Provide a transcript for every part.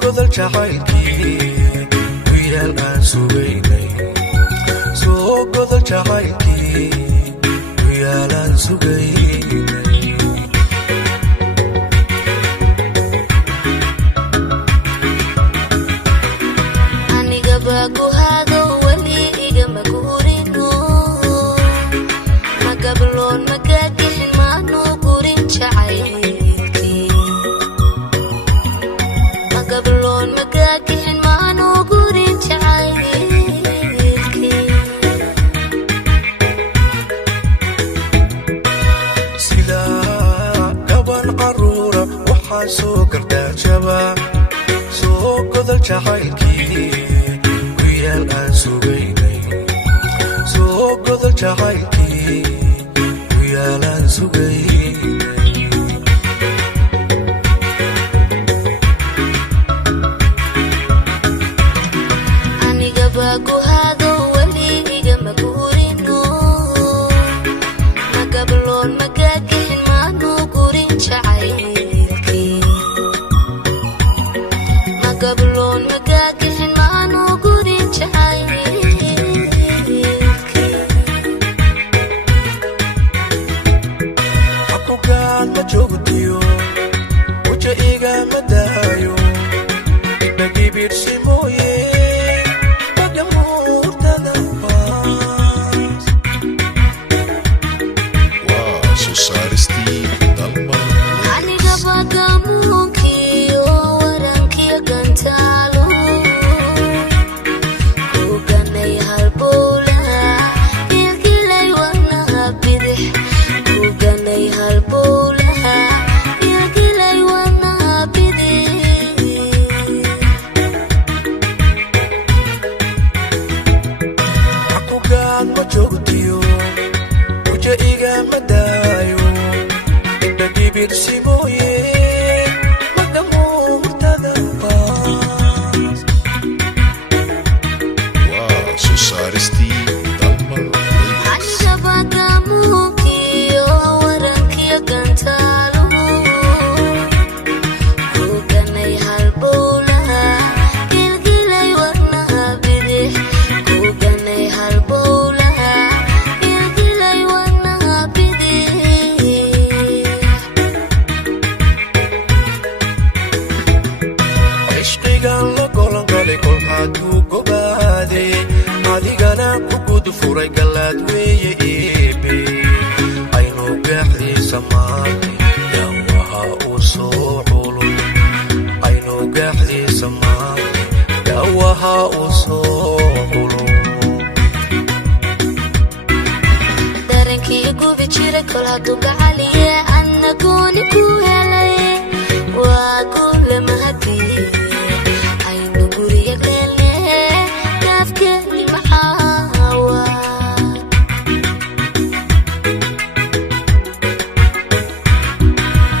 godol jacaylkii wiil aan sugaynay soo godol jacaylkii wiil aan sugaynay aniga baa ku hado wali igama guurino magabloon magagixin maanu gurin jacaylkii magabloon magagixin maanu gurin jacaylkii sida gaban caruura waxaan soo gardaajaba soo godol jacaylkii wiil aan sugaynay soo godol jacaylkii wiil aan sugaynay aniga baa ku hado wali igama guurino magabloon magagixin maanu gurin jacaylkii magabloon magagixin maanu gurin jacaylkii xaqugaan ma joogtiyo waja igama daayo ibagibirsi mooye magamuurtada baas soo saaristii dalban aniga baa gamuunkiyo warankiyo gantaalo kuganay halbowlaha ilgilay wadnaha bidix kuganay halbowlaha ilgilay wadnaha bidix xaqugaan ma joogtiyo waja igama daayo ibagibirsi mooye magamuurtada baas soo saaristii dalban aniga baa gamuunkiyo warankiyo gantaalo kuganay halbowlaha ilgilay wadnaha bidix kuganay halbowlaha ilgilay wadnaha bidix cishqigan la golangalay kol hadduu gobaade adigana ku gud furay galaad weeye iibe aynu gaaxdiisa maarnay dawaha uu soo culul aynu gaaxdiisa maarnay dawaha uu soo culul darankii gubi jiray kol hadduu gacaliye anna gooni ku helay waa guule mahadiye aynu guriga gelne gaafkeeni maxaawa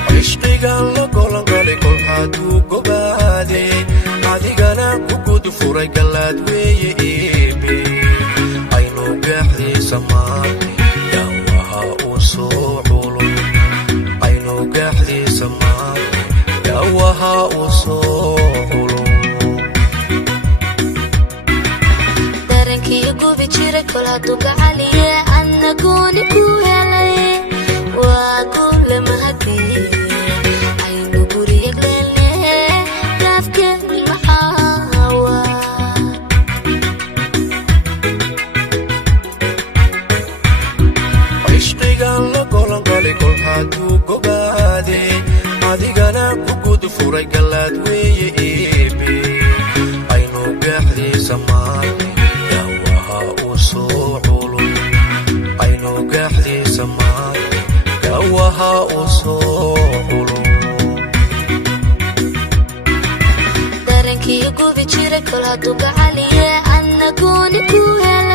cishqigan la golangalay kol hadduu gobaade adigana ku gud furay galaad weeye iibe aynu gaaxdiisa maarnay dawaha uu soo culul aynu gaaxdiisa maarnay dawaha uu soo culul darankii gubi jiray kol hadduu gacaliye anna gooni ku helay waa guule mahadiye aynu guriga gelne gaafkeeni maxaawa cishqigan la golangalay kol hadduu gobaade adigana ku gud furay galaad weeye iibe aynu gaaxdiisa maarnay dawaha uu soo culul aynu gaaxdiisa maarnay dawaha uu soo culul darankii gubi jiray kol hadduu gacaliye anna gooni ku helay